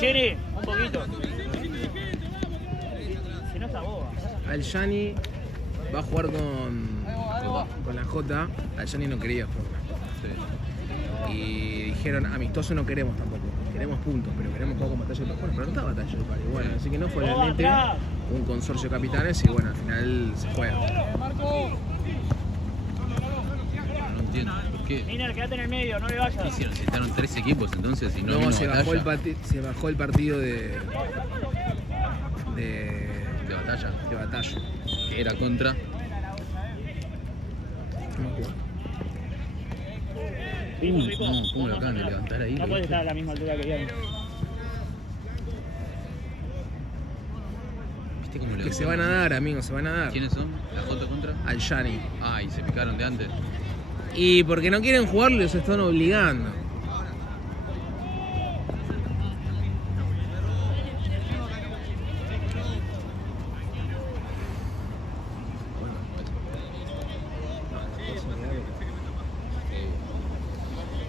Chini, un poquito. Si no está boba. Al-Yani va a jugar con la J. Al-Yani no quería jugar con la J. Sí. Y dijeron, amistoso no queremos tampoco. Queremos puntos, pero queremos jugar con Batalla del Pari. Bueno, pero no está Batalla del Pari. Bueno, así que no fue realmente un consorcio de capitanes y bueno, al final se juega. No entiendo por qué. Miner, quédate en el medio, no le vayas. Hicieron, se estaron 3 equipos entonces y no se bajó el partido de batalla. De batalla. Que era contra. No, ¿cómo lo acaban de levantar ahí? No puede estar a la misma altura que Diana. ¿Viste cómo Que se van a dar, amigos, se van a dar. ¿Quiénes son? ¿La J contra? Al-Yani. Ah, y se picaron de antes. Y porque no quieren jugar, los están obligando.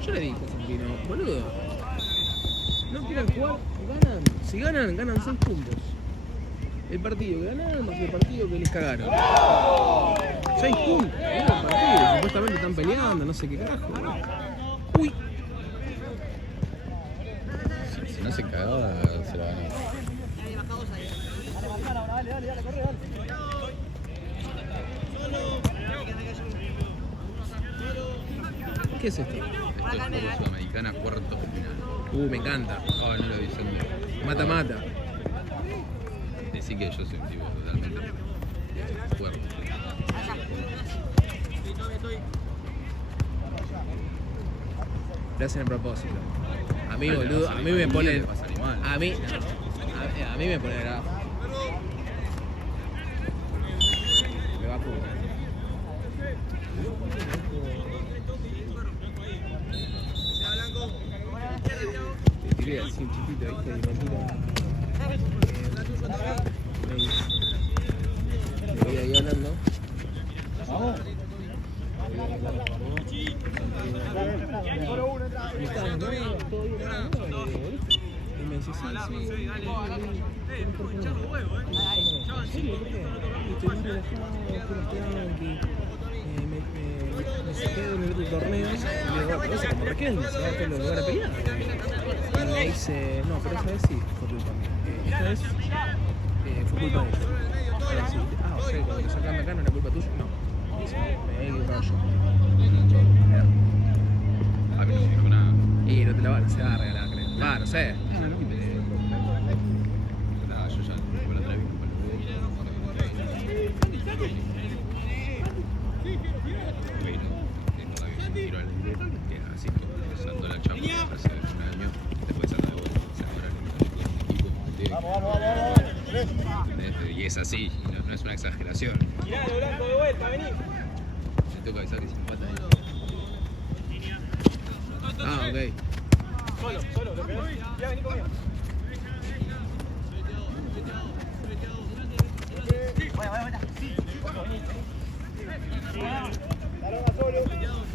Yo le dije a Santino, boludo, no quieren jugar, ganan. Si ganan, ganan 6 puntos. El partido que ganaron más el partido que les cagaron. 6 puntos, el partido. Supuestamente están peleando, no sé qué carajo. Uy. Si no se cagaba, se la ganaba. Dale, corre, dale. ¿Qué es esto? Esto es Copa Sudamericana, cuartos de final. Me encanta. Ah, no lo vi diciendo. Mata. Decí que yo soy un tipo totalmente fuerte. Le hacen a propósito. A mí, boludo, a mí me ponen. A mí me ponen abajo. Me va a jugar. Te tiré así un chiquito, ¿viste? Y me tira. Le voy ahí hablando. Vamos. Y me dice, sí. Estoy más relajado, me saqué de un torneo y le digo, pero eso como Raquel, se va a todos los lugares a pelear. Y me dice, no, pero esa vez sí fue culpa mía. Esta vez fue culpa de ellos. Ahora sí, o sea, cuando te sacan acá no era culpa tuya, no. Dice, me he equivocado yo. A mí no me dijo nada. Y no te la van a regalar, creo. Ah, no sé. Nada, yo ya me la traí. Tiro al aire, que así empezando la chapa hace un año, después salta de vuelta, se ahora el equipo. Y es así, no es una exageración. Mirá, Blanco, de vuelta, vení. Me tengo que avisar que se empata. Ah, ok. Solo, lo pegás. Ya, vení conmigo. Vaya.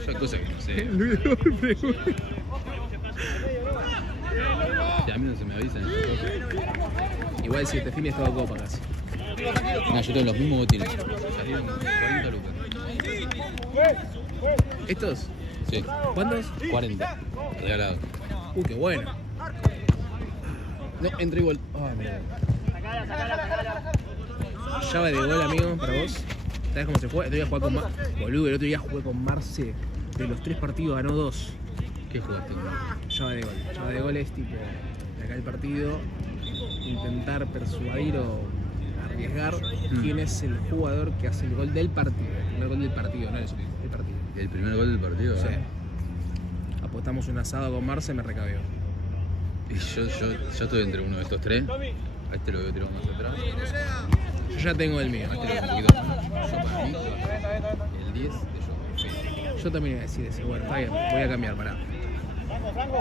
Yo hay cosas que no sé. Si a mí no se me avisan esas cosas. Igual si este fin es todo copa casi. No, yo tengo los mismos botines. Salieron 40 lucas. ¿Estos? Sí. ¿Cuántos? 40. Regalado. Qué bueno. No, entró igual. Oh, mira. Sacala. Llave de gol, amigo, para vos. ¿Sabés cómo se fue? El otro día jugué con Marce. Boludo, el otro día jugué con Marce. De los 3 partidos ganó 2. ¿Qué jugaste? Llave de gol. Llave de gol es tipo, de acá el partido, intentar persuadir o arriesgar quién es el jugador que hace el gol del partido. El primer gol del partido, no el partido. ¿El primer gol del partido? Sí. Apostamos un asado con Marce, me recabió. Y yo estoy entre uno de estos 3. A este lo veo tirado más atrás. Yo ya tengo el mío. A este lo veo un poquito más. Yo para mí, el 10 de yo. Yo también iba a decir ese. Bueno, está bien, voy a cambiar, pará. Franco,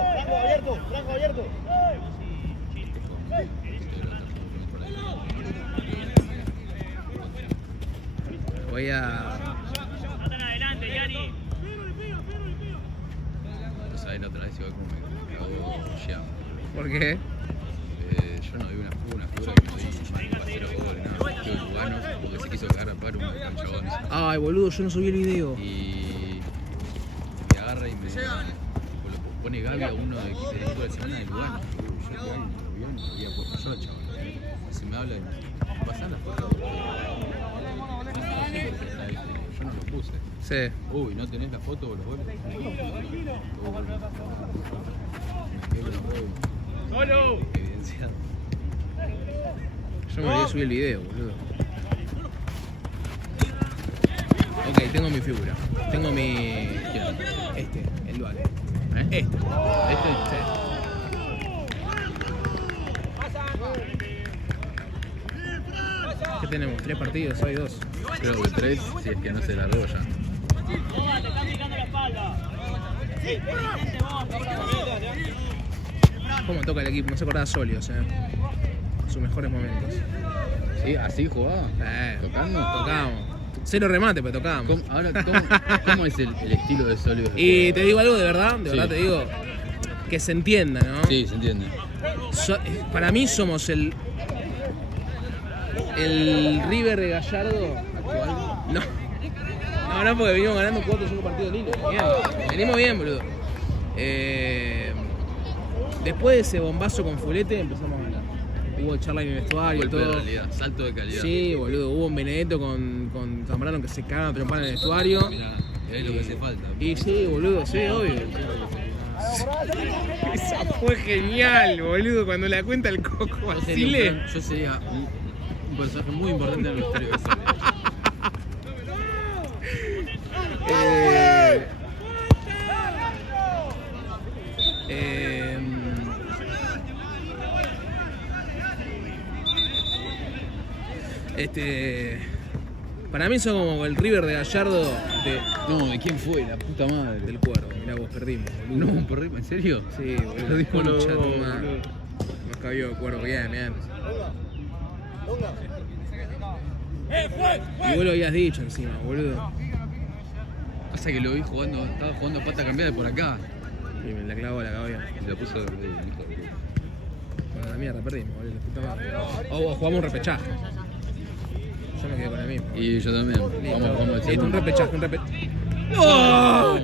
abierto. Voy a... Están adelante, Yani. Entonces ahí la otra vez igual como me cagó Jean. ¿Por qué? yo no vi una figura que no soy pasero pobre, nada. Fui cubano porque se quiso cagar a paro un chabón. Ay, boludo, yo no subí el video. Y me agarra y me tipo, lo pone Gaby a uno de equipo de semana de Lugano. Yo Gaby, no había puesto yo, chaval. Se me habla de pasar la foto. Yo no lo puse. Sí. Uy, ¿no tenés la foto o los goles? ¡Solo! Evidenciado. Yo me olvidé subir el video, boludo. Ok, tengo mi figura. Tengo mi... el Vale. ¿Eh? Sí. ¿Qué tenemos? 3 partidos, hoy 2. Creo que 3, si es que no se largó ya. ¡Boba, te están picando la espalda! ¡Sí! ¿Cómo toca el equipo? No se acordaba Solios, sus mejores momentos. ¿Sí? ¿Así jugaba? ¿Tocando? Tocábamos. 0 remate, pero tocábamos. ¿Cómo es el estilo de Solio? Y te digo algo de verdad Sí. te digo, que se entienda, ¿no? Sí, se entiende. Para mí somos el River de Gallardo actual. No, porque venimos ganando 4 o 5 partidos lindos. Bien. Venimos bien, boludo. Después de ese bombazo con Fulete empezamos a ganar. Hubo charla en el vestuario y Golpe de todo. realidad, salto de calidad. Sí, boludo. Hubo un Benedetto con Zambrano que se cagan a trompar en el vestuario. Mirá, es lo que hace falta. Y sí, boludo, sí, obvio. Esa fue genial, boludo, cuando la cuenta el Coco Basile. Yo sería un personaje muy importante en el misterio de Solio. Para mí son como el River de Gallardo No, ¿de quién fue? La puta madre. del Cuervo. Mirá vos, perdimos, boludo. No, ¿en serio? Sí, boludo. Perdimos Concha los tu dos, madre. boludo. Nos cabió el Cuervo, bien. Y vos lo habías dicho encima, boludo. Pasa que lo vi jugando, estaba jugando a pata cambiada por acá. Y me la clavó la cabeza. Y lo puso de hijo de puta. Bueno, la mierda, perdimos, boludo. La puta madre. O jugamos un repechaje. Yo me quedé con el mismo. Y yo también. Vamos Listo, un repechaje. ¡Oh!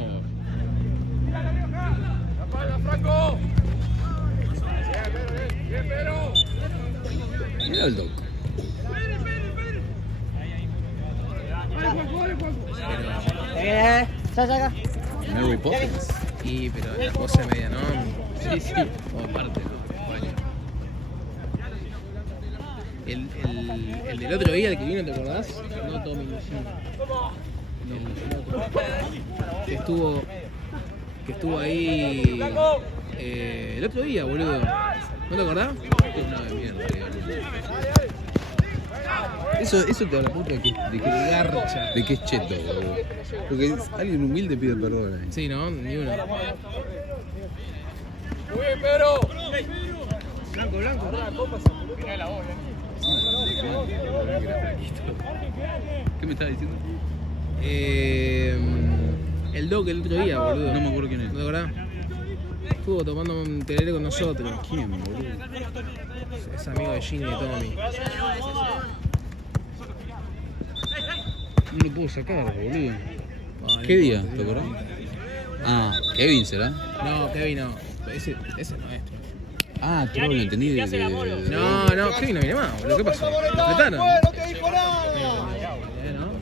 Mira el doc. Mary Poppins. Y pero la cosa media, ¿no? Sí, sí. O aparte, ¿no? Bueno. El del otro día, el que vino, ¿te acordás? No Tommy Luciano. Que estuvo ahí el otro día, boludo. ¿No te acordás? No, de mierda, eso te da la puta de que Garcha. de que es cheto, boludo. Porque es alguien humilde pide perdón ahí. Sí, ¿no? Ni uno. Blanco. ¿Qué me estás diciendo? El Doc el otro día, boludo. No me acuerdo quién es. ¿No te acordás? Estuvo tomando un telere con nosotros. ¿Quién, boludo? Es amigo de Ginny y de Tommy. No lo puedo sacar, boludo. Ay, ¿Qué día? boludo. ¿Te acordás? Ah, Kevin será. No, Kevin no. Ese es nuestro. Ah, tú lo entendí de... No, Kevin no viene más, boludo. ¿Qué pasó? ¿Lo fletaron? ¡No te dijo nada! ¿No?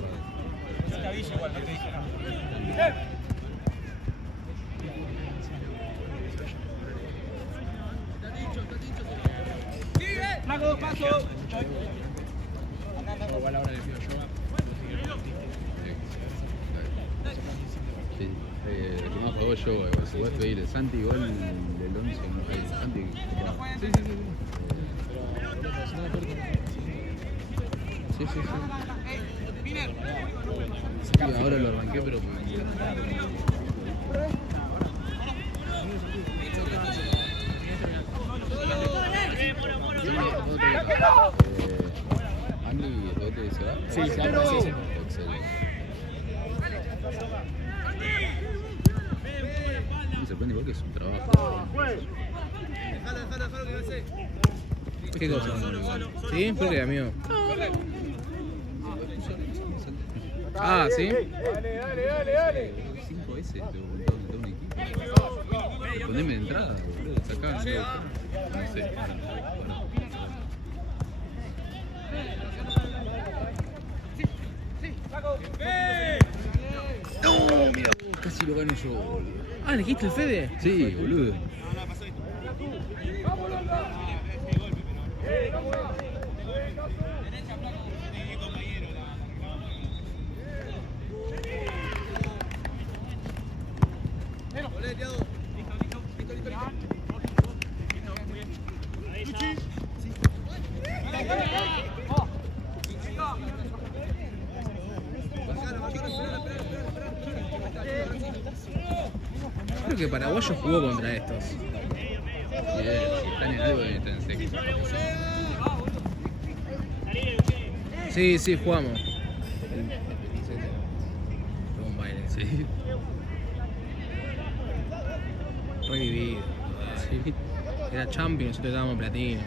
Igual ahora le pido yo. Sí, que más jugó yo, si vos pedís el Santi, igual del 11, no el Santi. Sí. Sí, ahora lo arranqué, pero... ¿Andy Rodete se va? Sí, se va, sí. Excelente. Me sorprende igual que es un trabajo. ¿Qué cosa? ¿Sí? ¿Por qué, amigo? Ah, ¿sí? 5 veces de un equipo. Poneme de entrada, boludo. Sacá. No sé. No, mira, casi lo gano yo, boludo. Ah, ¿elegiste el Fede? Sí, boludo. Creo que Paraguayo jugó contra estos. Bien, si están en algo, están en seco. Sí, sí, jugamos. Fue un baile. Sí. Revivido. Sí. Era Champions, nosotros estábamos en platino.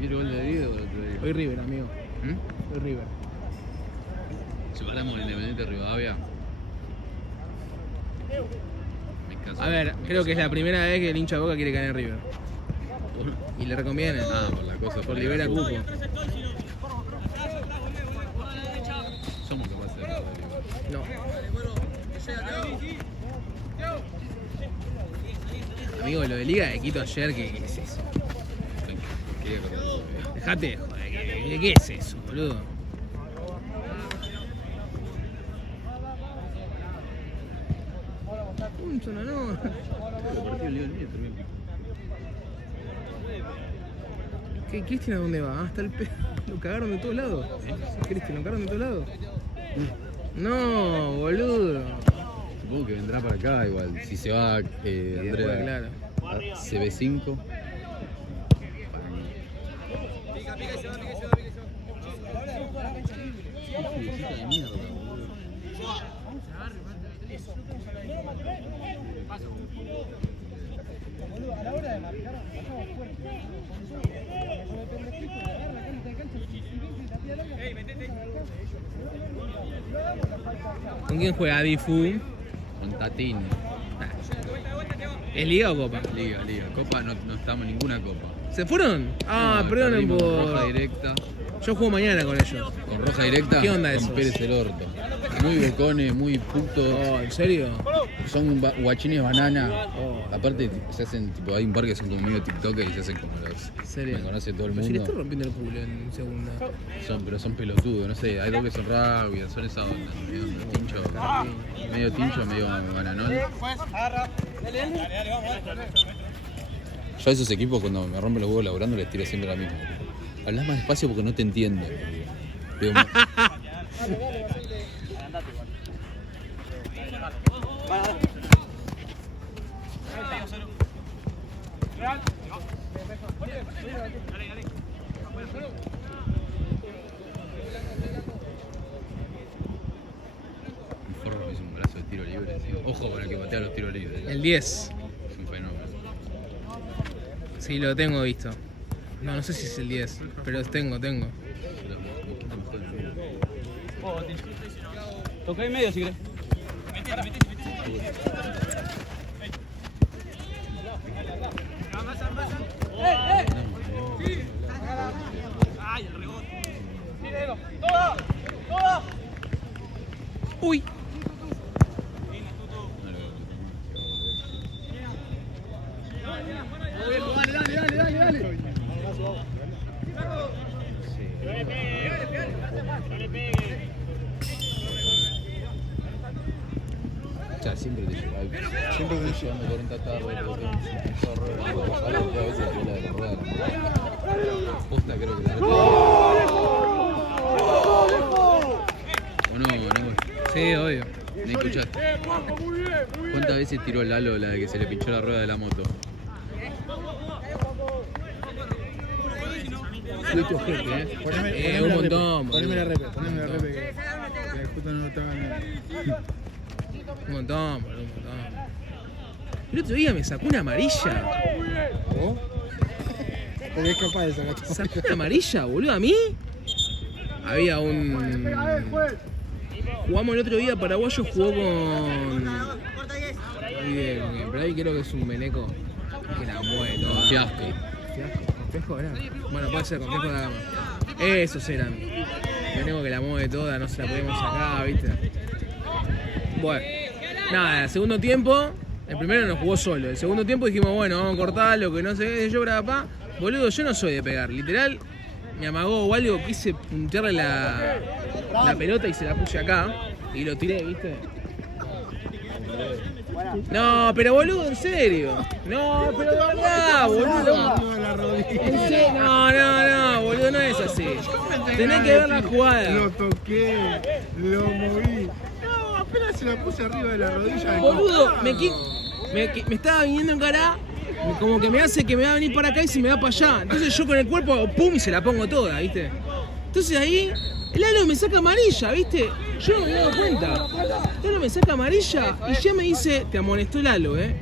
¿Y el gol de Diego? Hoy River, amigo. ¿Mm? Hoy River. Separamos el Independiente de Rivadavia. Me caso. A ver, creo que es la primera vez que el hincha de Boca quiere ganar en River. Y le recomienda. Ah, por la cosa. Por libera cupo. Somos capaces de ganar. No. Amigo, lo de Liga de Quito ayer, ¿qué es eso? Quería cortar todo. Dejate, joder, ¿qué es eso, boludo? Punto, no. El partido el día del mío terminó. ¿Qué, Cristian, a dónde va? Hasta el lo cagaron de todos lados. Cristian, lo cagaron de todos lados. No, boludo. Supongo que vendrá para acá igual. Si se va Andrea Claro. a CB5. De mierda, boludo. ¿Con quién juega Difu? Con Tatín. ¿Es Liga o Copa? Liga. Copa no estamos en ninguna copa. ¿Se fueron? Ah, No, perdonen perdimos con roja por... directa. Yo juego mañana con ellos. Con roja directa. ¿Qué onda con esos? Pérez el orto. Muy bocones, muy putos. Oh, ¿en serio? Son guachines banana. Oh. Aparte se hacen, tipo, hay un par que son como medio TikTokers y se hacen como los. ¿En serio? Me conoce todo el Pero si le estoy mundo. rompiendo el culo en segunda. Pero son pelotudos, no sé, hay dos que son rugby, son esa onda. Medio tincho, medio bananón. Yo a esos equipos cuando me rompen los huevos laburando les tiro siempre la misma. Hablas más despacio porque no te entiendo. Digo, un forro me hizo un brazo de tiro libre. Tío. Ojo con el que patea los tiros libres. El 10. Es un fenómeno. Sí, lo tengo visto. No sé si es el 10, pero tengo. Toca en medio si querés. ¡Ay, el rebote! ¡Tírelo! ¡Toda! ¡Uy! Dale. O sea, siempre te lleva. Siempre te llevando 40 tardes, porque tengo un zorro de a veces la de la rueda de la posta creo que la ¿O no, Nico? Sí, obvio. ¿Me escuchaste? ¿Cuántas veces tiró Lalo la de que se le pinchó la rueda de la moto? Fuiste ojete, un montón. Poneme la repe, que justo no estaba en el... Un montón. El otro día me sacó una amarilla. ¿Vos? Tenés capaz de sacar ¿Sacó una amarilla, boludo? ¿A mí? Había un... Jugamos el otro día, Paraguayo jugó con... Pero ahí creo que es un veneco que la mueve toda. Fiasco. ¿Fiasco era? Bueno, puede ser, con Fiasco de la Gama. Esos eran. Veneco que la mueve toda, no se la podemos sacar, ¿viste? Bueno, nada, el segundo tiempo, el primero nos jugó solo. El segundo tiempo dijimos, bueno, vamos a cortarlo, que no sé qué, yo para papá. Boludo, yo no soy de pegar, literal. Me amagó o algo, quise puntearle la pelota y se la puse acá. Y lo tiré, ¿viste? No, pero boludo, en serio. No, pero de verdad, boludo. En serio, no, boludo, no es así. Tenés que ver la jugada. Lo toqué, lo moví. No, apenas se la puse arriba de la rodilla. Boludo, me estaba viniendo en cara, como que me hace que me va a venir para acá y se me va para allá. Entonces yo con el cuerpo, pum, y se la pongo toda, ¿viste? Entonces ahí, el Lalo me saca amarilla, ¿viste? Yo no me había dado cuenta. Lalo me saca amarilla y ya me dice, te amonestó el Lalo, ¿eh?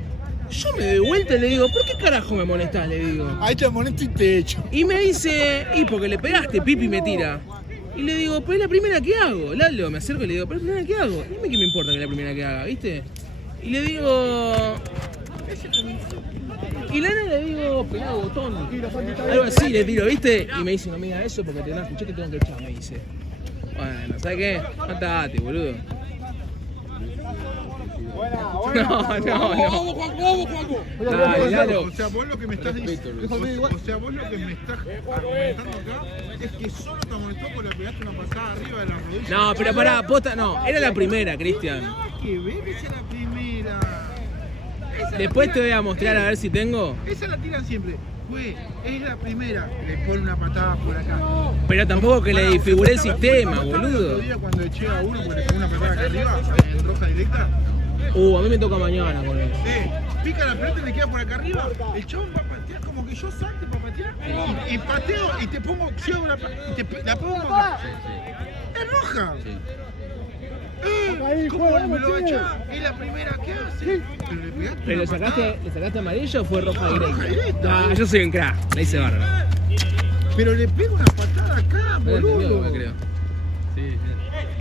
Yo me doy vuelta y le digo, ¿por qué carajo me amonestás? Le digo. Ahí te amonesto y te echo. Y me dice, y porque le pegaste, Pipi me tira. Y le digo, pero es la primera que hago. Lalo, me acerco y le digo, pero es la primera que hago. Dime qué me importa que es la primera que haga, ¿viste? Y le digo... Y Lana le digo, pelado botón. Algo así le tiro, ¿viste? Y me dice, no me digas eso porque te escuché que tengo que echar, me dice. Bueno, ¿sabes qué? Matate, boludo. No. Dale, Lalo. O sea, vos lo que me estás diciendo, o sea, vos lo que me estás argumentando acá es que solo te amonestó porque le pegaste una pasada arriba de la rodilla. No, pero pará, posta, no. Era la primera, Cristian. No, que ver, esa es la primera. Después te voy a mostrar a ver si tengo. Esa la tiran siempre. Güey, es la primera. Le pone una patada por acá. Pero tampoco que le disfiguré el sistema, El otro boludo. día cuando eché a uno porque le pegó una patada acá arriba, en roja directa. A mí me toca mañana con él. Pica la pelota y le queda por acá arriba. El chabón va a patear como que yo salte para patear. Y pateo y te pongo, si hago la pongo acá. Es roja. ¿Cómo me lo va a echar? Es la primera que hace. Pero le pegaste. ¿Pero le sacaste amarillo o fue roja Roja directa? directa. No, yo soy un crack, la hice bárbaro. Pero le pego una patada acá, No entendió, boludo. me creo. Sí.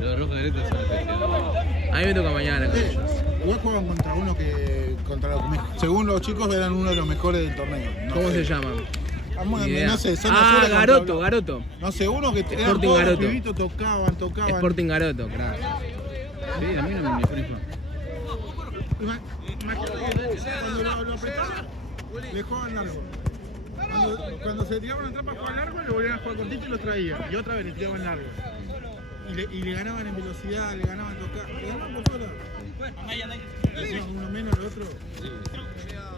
Los rojos directos son especiales. A mí me toca mañana con ellos. Igual jugaban contra uno que, según los chicos, eran uno de los mejores del torneo. No ¿Cómo sé. se llaman? Vamos, Ni idea. no sé, son Garoto. No sé, uno que eran Sporting todos los Garoto. pibitos, tocaban. Sporting Garoto, crack. Sí, a mí no me fue Cuando lo apretaban, le jugaban largo. Cuando se tiraban la trampa jugaban largo, le volvían a jugar cortito y los traían. Y otra vez le tiraban largo. Y le ganaban en velocidad, le ganaban tocar. Le ganaban por todos lados. Uno menos, el otro.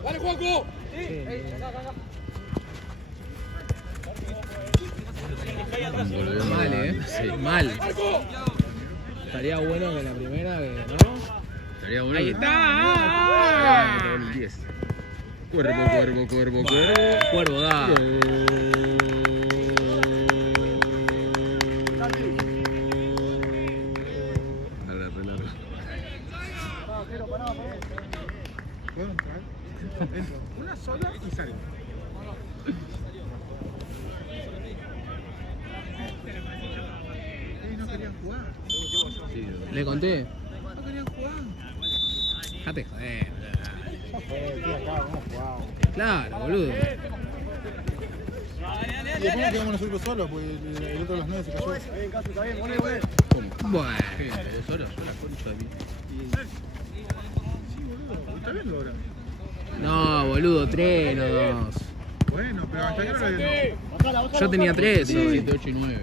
¡Vale, Juanco! Mal, Sí. Mal. Estaría bueno que la primera, ¿no? Estaría bueno. Ahí está. El 10. Cuervo. Cuervo da. ¿Puedo entrar? Entro. Una sola y salgo. No querían jugar. ¿Le conté? No querían jugar. Dejate joder. Ya fue, estoy acá, vamos a jugar. Claro, boludo. Y después nos quedamos nosotros solos, porque el otro de los 9 se cayó. Bueno. Solo, la concha de mí. Sí, boludo, está bien ahora. No, boludo, 3, no 2. Bueno, pero hasta que ahora no. Yo tenía 3 hoy. 7, 8 y 9.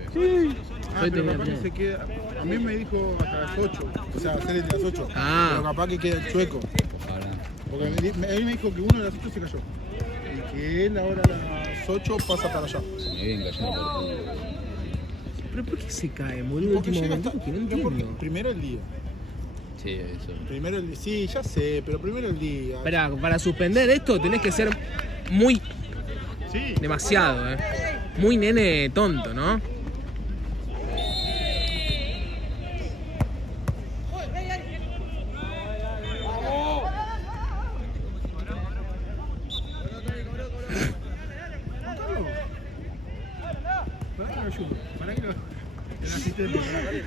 Ah, Hoy pero tenía capaz que 3. se queda. A mí me dijo hasta las 8. O sea, hacer el de las 8. Ah. Pero capaz que queda chueco. Ojalá. Porque él me dijo que uno de las 8 se cayó. Y que él ahora a las 8 pasa para allá. Me vienen cayendo por el culo. ¿Pero por qué se cae, boludo? Porque Último llega momento hasta. que no porque entiendo. primero el día. Sí, eso. Primero el día. Sí, ya sé, pero primero el día. Para suspender esto tenés que ser muy Sí. demasiado, muy nene tonto, ¿no? asistente.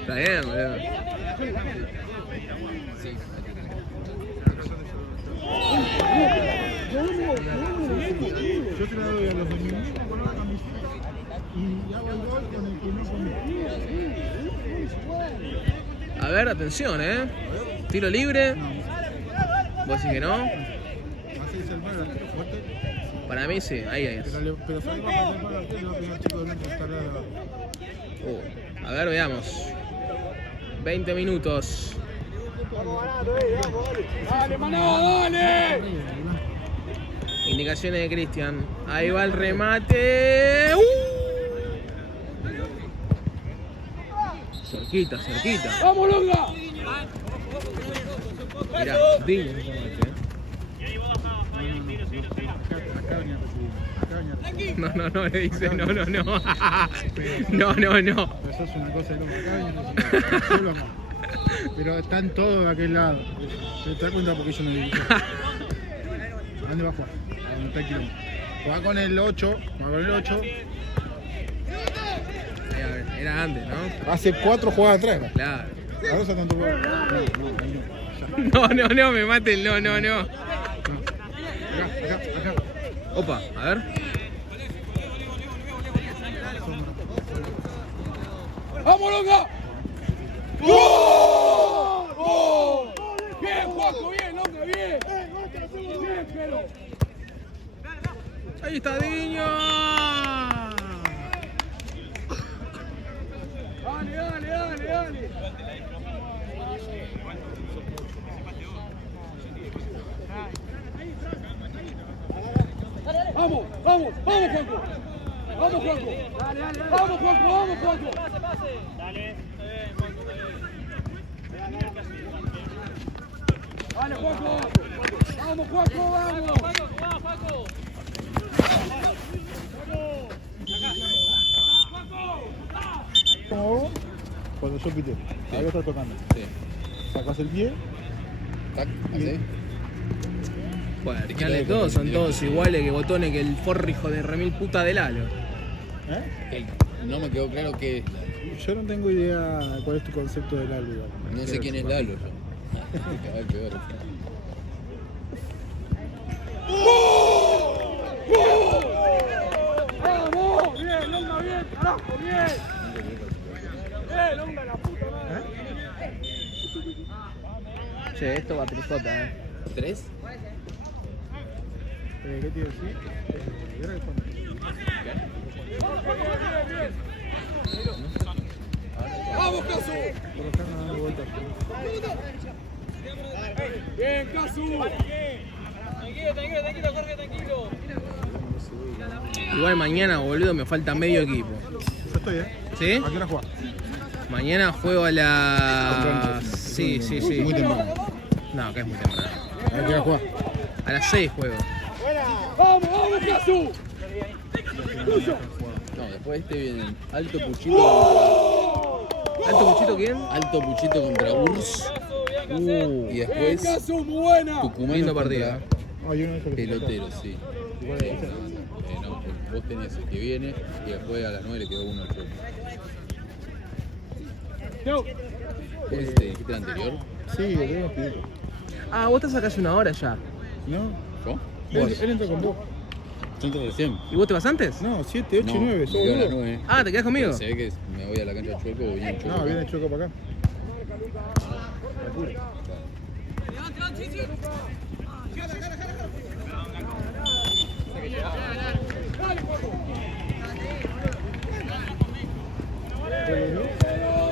Está bien, boludo. Yo te la doy a los de mi mismo color de camiseta y hago el gol con el que no conmigo. A ver, atención, Tiro libre. ¿Vos decís que no? Así es el mal, el fuerte. Para mí sí, ahí es. Pero Fabio va a pasar por el arquero y va a pegar chico de blanco que está al lado de abajo. A ver, veamos. 20 minutos. ¡Dale, Manado, dale! Indicaciones de Cristian. Ahí va el remate. Cerquita, cerquita. ¡Vamos, Longa! Mirá, Diño. Acá venía a recibir. Acá venía a recibir. No, le dice, no. No. Eso es una cosa de loco. Acá venía a recibir. Solo amor. Pero están todos de aquel lado. ¿Te das cuenta porque yo no dirijo? ¿A dónde va a jugar? A donde está el kilómetro. Juega con el 8. Era antes, ¿no? Hace 4 jugadas atrás. Claro. Ahora se tanto juego. No, me mate el no. Acá. Opa, a ver. ¡Vamos, Longa! ¡Gol! ¡Bien, Juaco! ¡Bien, Longa! ¡Bien! ¡Bien, Pelo! Ahí está Diño. Dale. Vamos, Juanco. Vamos, Juanco. Vamos, Juanco. Dale. Dale, Juanco. Vamos, Juanco, vamos. Como cuando yo pité. Ahí lo estás tocando. Sí. Sacas el pie. Tac, así. Bueno, al final todos son todos iguales que botones que el forro hijo de remil puta de Lalo. No me quedó claro que Yo no tengo idea cuál es tu concepto del álbum. no sé quién es Lalo. Yo. Cada vez peor. ¡Vamos! ¡Bien, Longa, bien! ¡Carajo, bien! Longa, la puta madre! Che, esto va trijota, 3. ¿Qué te iba a decir? Era el fondo. ¡Vamos, Casu! Por acá no dando vueltas. ¡Bien, Casu! Tranquilo, Jorge, tranquilo. Igual mañana, boludo, me falta medio equipo. Yo estoy, ¿Sí? ¿A qué hora juega? Mañana juego a las... Sí. Muy temprano. No, que es muy temprano. ¿A qué hora juega? A las 6 juego. ¡Vamos, Casu! No, después viene Alto Puchito. ¿Alto Puchito quién? Alto Puchito contra Urs. Y ¡Bien, después Casu, muy buena! Tucumán Lindo contra partido. Hay uno de esos que Pelotero, sí. Igual Sí, de ese. no, vos tenés el que viene y después a las 9 le quedó uno al Choco. ¿Vos dijiste el anterior? Sí, lo tenemos pedido. Ah, vos estás acá hace una hora ya. ¿No? ¿Yo? Él entra con vos. Yo entro recién. ¿Y vos te vas antes? No, 7, 8 y 9. me quedo a las 9. Ah, ¿te quedás conmigo? Se ve que me voy a la cancha de Chueco o viene el Chueco. No, viene el Choco para acá.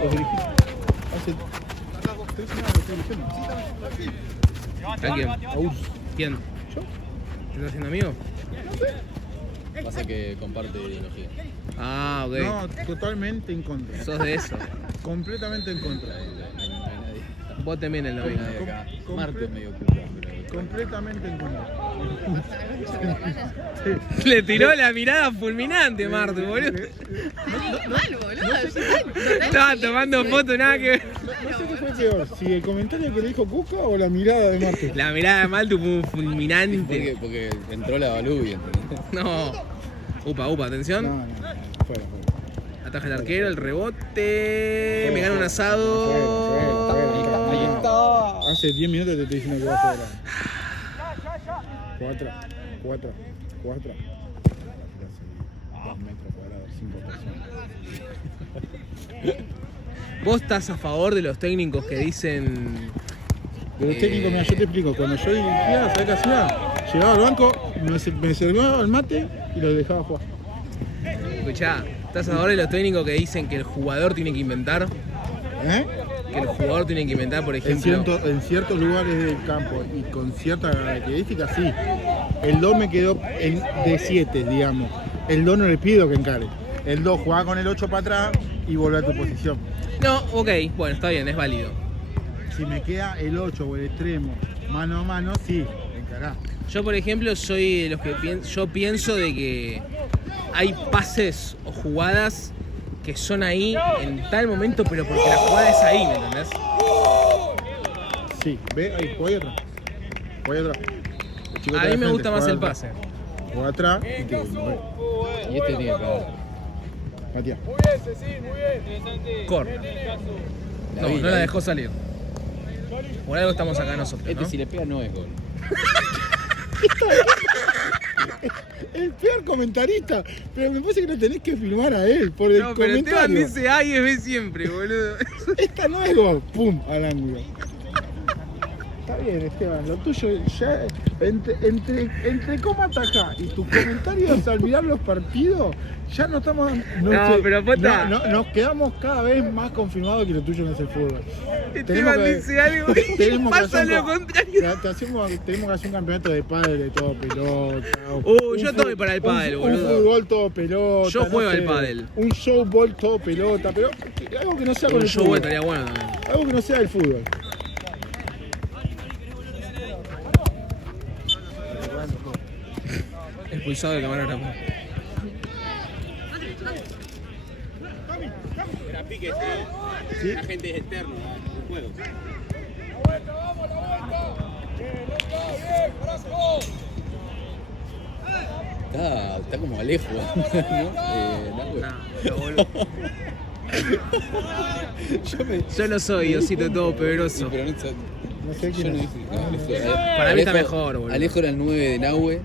Los dirigiste. Hace 3 semanas que estoy dirigiendo. ¿A quién? ¿Quién? ¿Yo? ¿Te estás haciendo amigo? Pasa que comparte ideología. Ah, ok. No, totalmente en contra. Sos de eso. Completamente en contra. No hay nadie. Vos también el No hay domingo. nadie acá. Com- Marco es medio puta, pero completamente en contra. Le tiró la mirada fulminante, Martu, boludo. Estaba tomando fotos, nada que ver. No sé qué fue peor, si el comentario que le dijo Cuca o la mirada de Martu. La mirada de Martu fue fulminante. Porque entró la Balubia, ¿entendés? No. Upa, atención. No, fuera. Ataja el arquero, el rebote. Me gana un asado. Ahí está. Hace 10 minutos te estoy diciendo que va fuera. 4. 2 metros cuadrados, 5 personas. ¿Vos estás a favor de los técnicos que dicen... De los técnicos, mira, yo te explico. Cuando yo dirigía, ¿sabes qué hacía? Llegaba al banco, me servía el mate y lo dejaba jugar. Escuchá, ¿estás a favor de los técnicos que dicen que el jugador tiene que inventar? ¿Eh? Que el jugador tiene que inventar, por ejemplo... En ciertos lugares del campo y con ciertas características, sí. El 2 me quedó de 7, digamos. El 2 no le pido que encare. El 2 juega con el 8 para atrás y vuelve a tu posición. No, ok, bueno, está bien, es válido. Si me queda el 8 o el extremo mano a mano, sí, encará. Yo, por ejemplo, soy de los que pienso de que hay pases o jugadas que son ahí en tal momento, pero porque la jugada es ahí, ¿me entendés? Sí, ve, ahí, juega atrás. A mí me gusta más el pase. Juega atrás y te mueve. Y este tiene que pegar. Matías. Cor. No, no la dejó salir. Por algo estamos acá nosotros, Este ¿no? si le pega no es gol. El peor comentarista, pero me parece que no tenés que filmar a él por el No, pero Esteban comentario. dice A y es B siempre, boludo. Esta no es gol, pum, al ángulo. Está bien, Esteban, lo tuyo ya entre cómo atajar y tus comentarios al mirar los partidos, ya no estamos. Pero Pota. Nos quedamos cada vez más confirmados que lo tuyo no es el fútbol. Esteban dice algo y tenemos que pasa hacer lo contrario. tenemos que hacer un campeonato de pádel, todo pelota. Yo estoy para el pádel, un boludo. fútbol todo pelota. Yo juego al pádel. Un showball todo pelota, pero algo que no sea con Un el show fútbol. estaría bueno también. Algo que no sea el fútbol. Expulsado de camarógrafo. ¿Sí? La gente es externa del juego. Está como Alejo, ¿no? Yo no soy Diosito Todopoderoso. Pero no, No sé quién es. Para mí está mejor, boludo. Alejo era el 9 de Nahue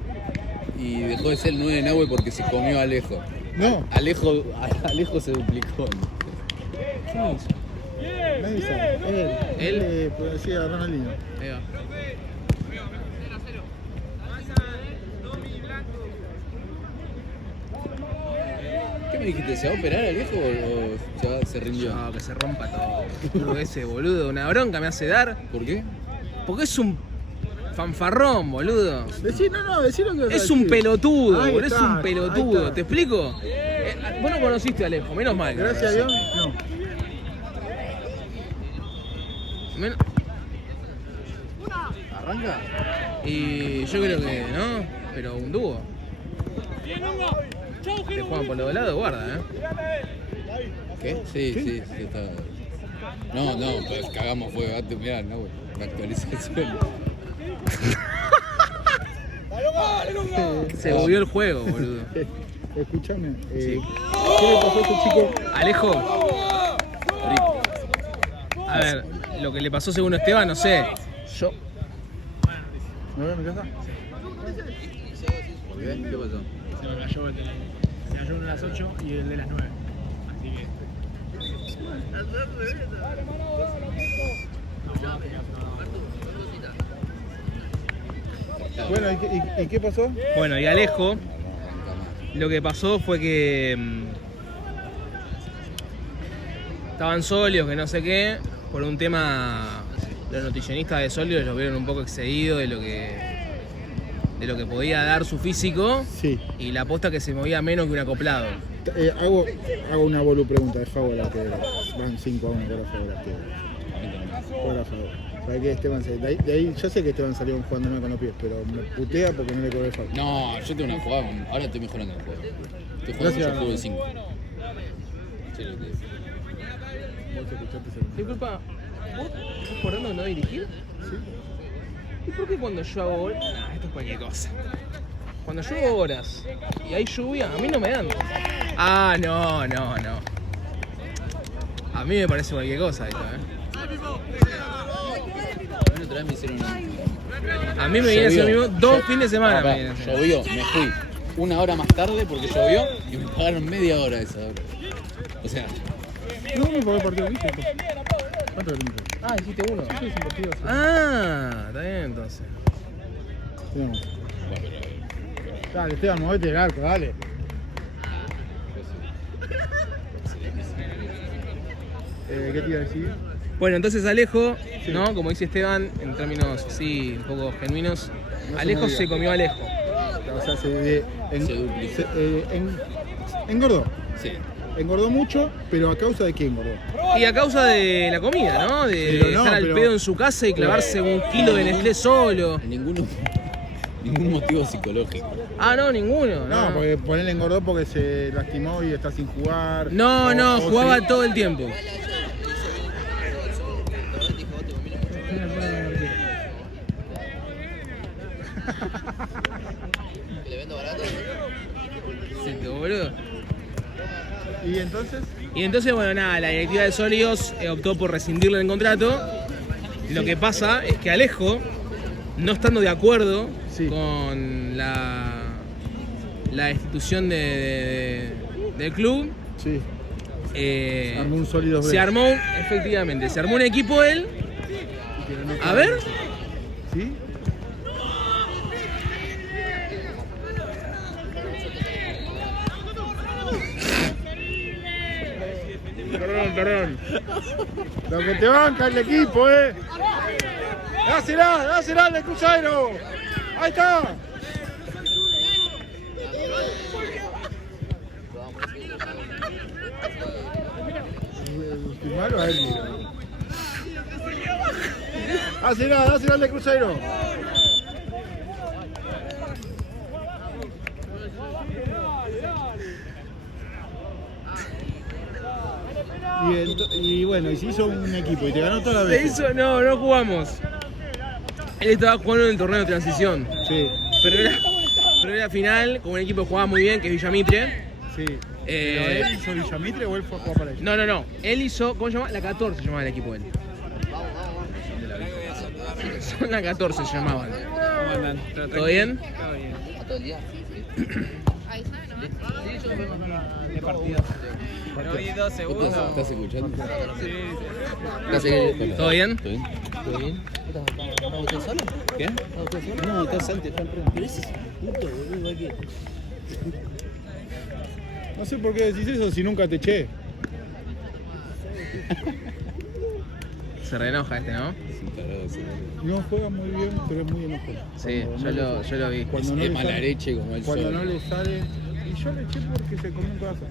y dejó de ser el 9 de Nahue porque se comió a Alejo. No, Alejo se duplicó. nadie sabe. Él. Pues sí, a Ronaldinho. Ahí va. ¿Qué me dijiste? ¿Se va a operar Alejo o se rindió? No, que se rompa todo. Todo ese boludo, una bronca me hace dar. ¿Por qué? Porque es un fanfarrón, boludo. Decí lo que Es un pelotudo, Ahí boludo. Es está, un ahí pelotudo. está. ¿Te explico? Vos no conociste a Alejo, menos mal. Gracias a Dios, no. ¿Arranca? Y yo creo que no, pero un dúo. Te juegan por los lados, guarda, ¿Qué? Sí, está. No, pero cagamos fuego. Mirá, no, güey. La actualización. Se volvió el juego, boludo. Escúchame. Sí. ¿Qué le pasó a este chico? Alejo. A ver, lo que le pasó según Esteban, no sé. Yo. ¿Me voy a mi casa? ¿Por qué? ¿Qué pasó? Se me cayó el teléfono. Se cayó uno de las 8 y el de las 9. Así que. Bueno, ¿y qué pasó? Bueno, y Alejo, lo que pasó fue que estaban sólidos, que no sé qué, por un tema, los nutricionistas de sólidos los vieron un poco excedidos de lo que podía dar su físico, Sí. y la aposta que se movía menos que un acoplado. Hago una bolu pregunta de favor a que van 5-1 por a favor a que. Por a favor. Para que Esteban de ahí, yo sé que Esteban salió jugándome con los pies, pero me putea porque no le cobré falta. No, yo tengo una jugada, ahora estoy mejorando el juego. Estoy jugando mucho el juego de 5. Sí, lo que... ¿Vos escuchaste ese? Disculpa, ¿vos estás acordando de no dirigir? Sí. ¿Y por qué cuando yo hago horas? Nah, esto es cualquier cosa. Cuando yo hago horas y hay lluvia, a mí no me dan. Ah, no. A mí me parece cualquier cosa esto, La otra vez me hicieron una... A mí me viene ese mismo 2 fines de semana. Pará, me viene ese. llovió, me fui 1 hora más tarde porque llovió y me pagaron media hora esa hora. O sea, No, me pagué el partido, ¿viste? ¿Cuánto le tenés? Ah, hiciste uno. Sí, es un partido. Sí. Ah, está bien entonces. Digamos. bueno, pero... Dale, Esteban, movete el arco, dale. ¿Qué te iba a decir? Bueno, entonces Alejo, Sí. ¿no? Como dice Esteban, en términos así un poco genuinos, No se Alejo movía. se comió a Alejo. O sea, Se duplicó. Engordó. Sí. Engordó mucho, pero ¿a causa de qué engordó? Y a causa de la comida, ¿no? De Pero no, estar al pero- pedo en su casa y clavarse 1 kilo de Nestlé solo. Ningún motivo psicológico. Ah, no, ninguno. No, porque ponerle engordó porque se lastimó y está sin jugar. No, O jugaba sí. todo el tiempo. Sí, boludo. ¿Y entonces? Y entonces, bueno, nada, la directiva de Sólidos optó por rescindirle el contrato. Lo que pasa es que Alejo, no estando de acuerdo Sí. con la institución del club, Sí. eh, Armó un sólido se armó, efectivamente, se armó un equipo él. A ver, ¿Sí? Perdón. Lo que te banca el equipo, Dásela al Cruzeiro. Ahí está. Malo a él, mira. Dásela al Cruzeiro. Y bueno, y se hizo un equipo y te ganó toda la se vez. hizo, no jugamos. Él estaba jugando en el torneo de transición. Sí, Pero era final con un equipo que jugaba muy bien, que es Villamitre. sí. ¿Pero él hizo Villamitre o él fue a jugar para ellos? No. Él hizo, ¿cómo se llama? La 14 se llamaba el equipo de él. Son la 14 se llamaban. ¿Todo bien? ¿Estás escuchando? ¿Todo bien? ¿Todo bien? ¿Qué? No, está Santi, está enfrente. Pero ese es puto, boludo, aquí. No sé por qué decís eso si nunca te eché. Se reenoja este, ¿no? No juega muy bien, pero es muy enojado. Sí, yo lo vi. Cuando no Es le mala sale- leche como él Cuando solo. no le sale. Y yo le eché porque se comió un codazo.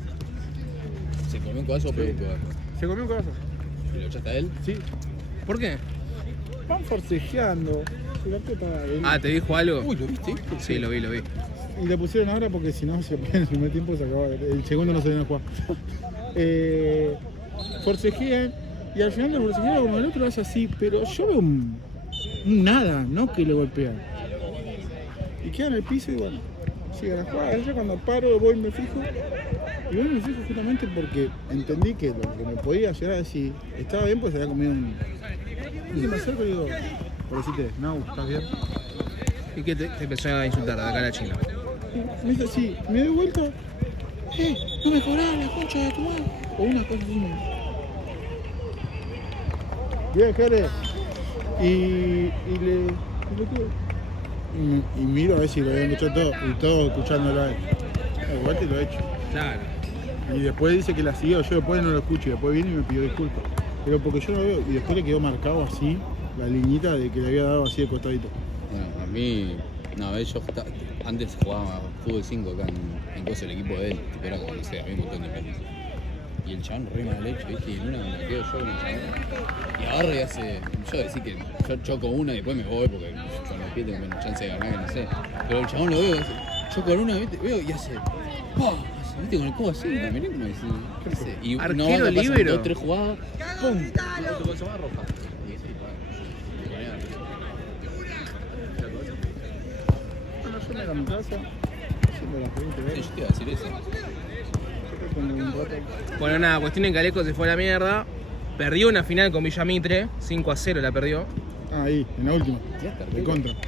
¿Se comió un codazo o pegó un codazo? Se comió un codazo. ¿Y lo echaste a él? Sí. ¿Por qué? Van forcejeando. Se la puta madre. Ah, ¿te dijo algo? Uy, ¿lo viste? Sí, lo vi. Y le pusieron ahora porque si no se en el primer tiempo se acababa. El segundo no se viene a jugar. Forcejean y al final del forcejeo como el otro hace así, pero yo veo un nada, no que le golpean. Y queda en el piso y bueno, sigue la jugada. Yo cuando paro voy y me fijo. Y voy y me fijo justamente porque entendí que lo que me podía llegar a decir estaba bien, pues se había comido un. Y me acerco y digo, por decirte, no, ¿estás bien? ¿Y qué te empezó a insultar de acá a la China? Me dice así, me doy vuelta, no me cobrás la concha de tu madre. O una cosa así. Bien, Jere. Y miro a ver si lo habían hecho todo. Y todo escuchándolo a él. Me vuelta y lo he hecho. Claro. Y después dice que la siguió, yo después no lo escucho. Y después viene y me pidió disculpas. Pero porque yo lo veo. Y después le quedó marcado así, la liñita de que le había dado así de costadito. Bueno, a mí, no, yo antes jugaba fútbol 5 acá en Coso, el equipo de él, tipo era como, no sé, había un montón de perros. Y el chabón re mal hecho, ¿viste? Y en una me quedo yo con el chabón. Y agarro y hace. Yo decir que yo choco una y después me voy porque con los pies tengo menos chance de ganar, que no sé. Pero el chabón lo veo, choco en una, ¿viste? Veo y hace. ¡Pah! ¿Viste? Con el codo así, la miré como dice. ¿Qué sé? Y Arquero una banda pasan líbero. 2-3 jugadas. ¡Pum! Y con se va roja. Y sí, Bueno, yo me la mi casa, haciendo las 20 sí, veces. yo te iba a decir eso. Yo creo que un rato. Bueno, nada, cuestión en que Aleco se fue a la mierda. Perdió una final con Villamitre, 5-0 la perdió. Ah, ahí, en la última. De contra. No,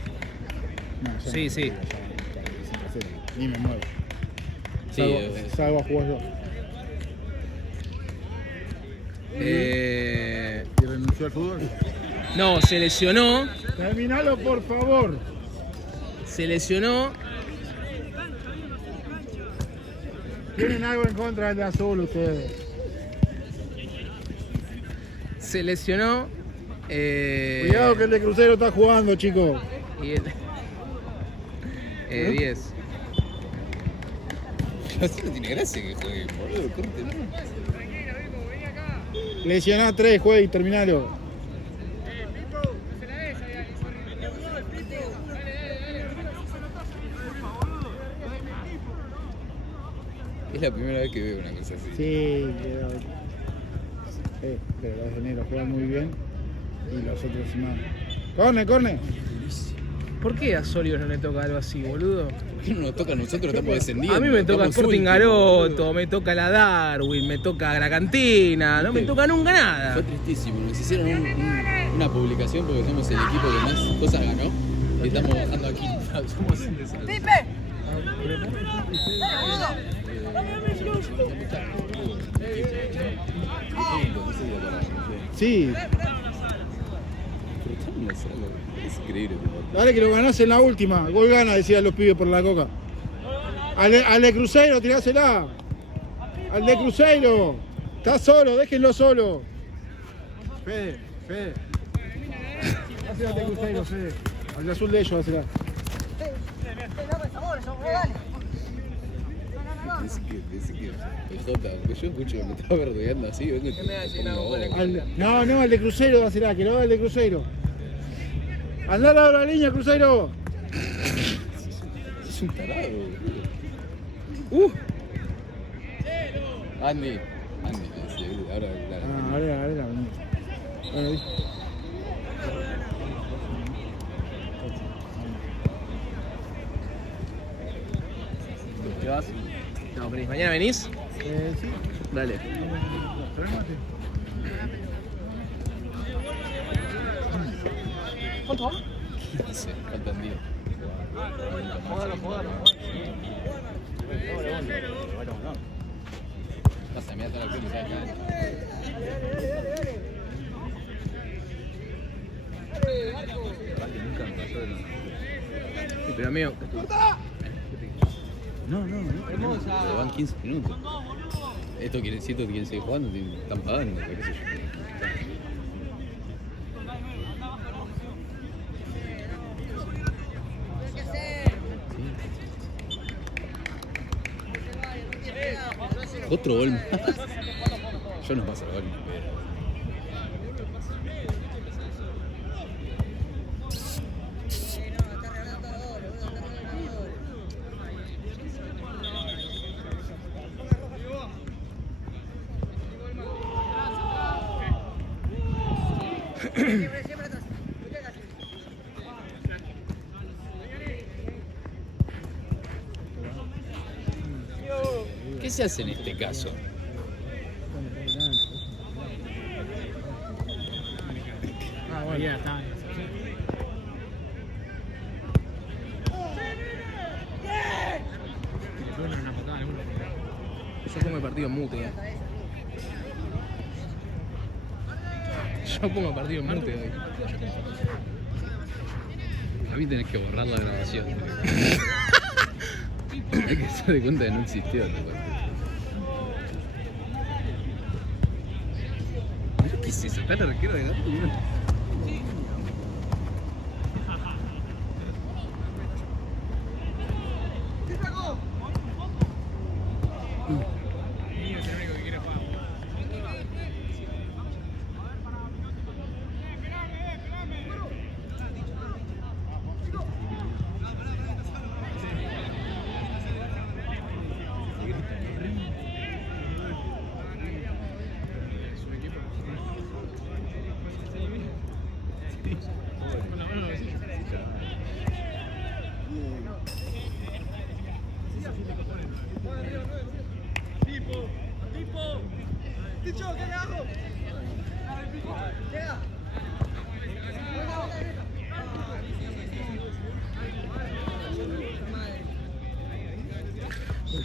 ya Sí, no, sí. ya, ni me muevo. Sí, Salgo a jugar yo. ¿Y renunció al fútbol? No, se lesionó. Terminalo, por favor. Se lesionó. Tienen algo en contra del de azul ustedes. Se lesionó. Cuidado que el de Crucero está jugando, chicos. Y el, 10. Así no tiene gracia que juegue, boludo, corte, ¿no? Lesioná 3, juega y terminalo. Es la primera vez que veo una cosa así. Sí, pero los de negro juegan muy bien y los otros no. ¡Corne, corne! ¿Por qué a Sorio no le toca algo así, boludo? ¿Por qué no nos toca a nosotros? Estamos descendiendo. A mí me toca estamos Sporting últimos, Garoto, boludo. me toca la Darwin, me toca la Cantina, no me toca nunca nada. Fue tristísimo. Nos hicieron una publicación porque somos el equipo que más cosas ganó y estamos bajando aquí. Somos un desastre. Sí, Es increíble. dale que lo ganás en la última. Gol gana, decían los pibes por la coca. Al de Cruzeiro, tirásela. Al de Cruzeiro. Está solo, déjenlo solo. Fede. Hace al de Cruzeiro, Fede. Al de azul de ellos, hacela. Dice que PJ, porque yo escucho que me estaba verdugueando así, vengo y No, al de Cruzeiro, hacela, que lo haga el de Cruzeiro. Andá a la línea, Cruzeiro. es un tarado, boludo. Andy, sí, ahora claro. Ahora. Bueno, ¿viste? ¿Te vas? No, venís. ¿Mañana venís? Sí. Dale. ¿Cuánto va? 15, faltan 10. Pasa, mirá toda la pelota que acá. Sí, pero amigo, No, pero van 15 minutos. Esto quiere decir que quieren seguir jugando, están pagando, qué sé yo. Otro gol más. Yo no paso el gol ni pedo. ¿Qué se hace en este caso? Ah, bueno, ya está. yo pongo el partido en mute. Yo pongo el partido en mute hoy. A mí tenés que borrar la grabación. Hay que hacer de cuenta que no existió. ¿Qué es eso? ¿Está el arquero de gato? No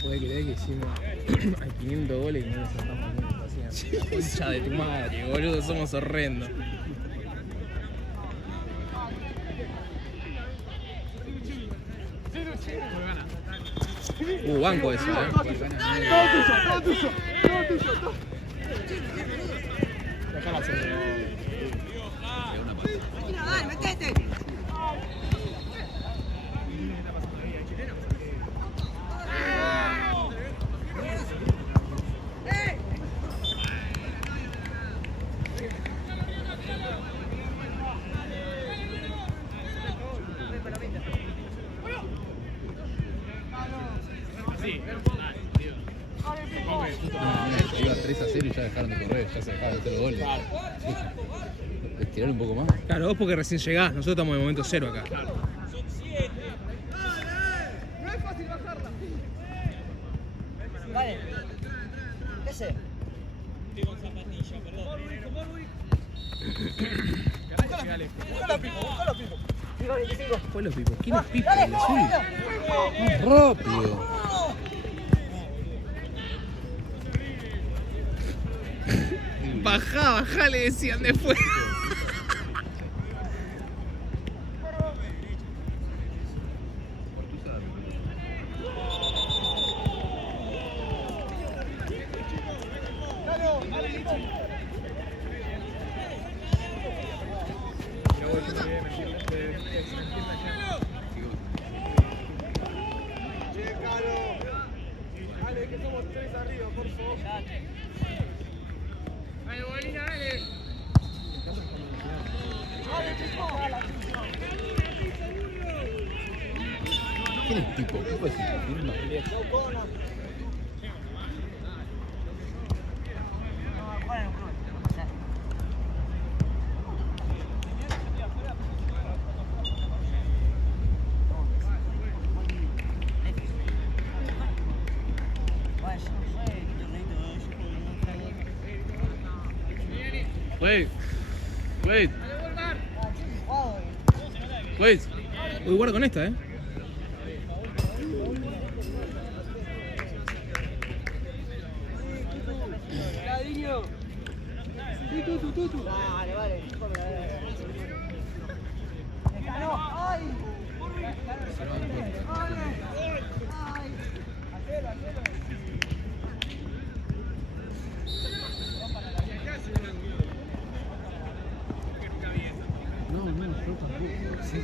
podés creer que hicimos hay 500 goles y no nos sacamos ni una pasión. Concha de tu madre, boludo, somos horrendos. Banco eso, Todo tuyo. Dejala hacer. Dale, metete. Iba 3-0 y ya dejaron de correr, ya se dejaron de hacer los goles. Estirar un poco más. Claro, vos porque recién llegás, nosotros estamos en momento cero acá. Vale. ¿Qué sé? ¿Cuál es Pipo? ¿Quién es Pipo? El azul. Más rápido. Bajá, le decían después. ¿Quién es Pipo? Pipo es el firma. Wait. Uy, guarda con esta, Vale, vale. ¡Déjalo! ¡Ay! No, yo tampoco. Sí.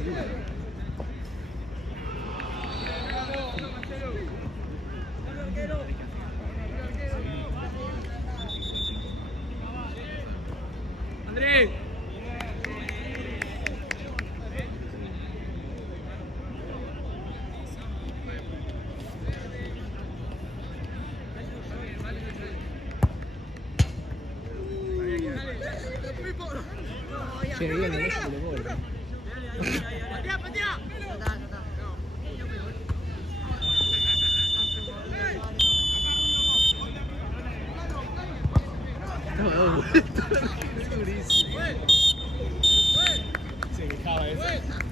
Andrés. Che, bien, no se lo gol. Se quejaba ese.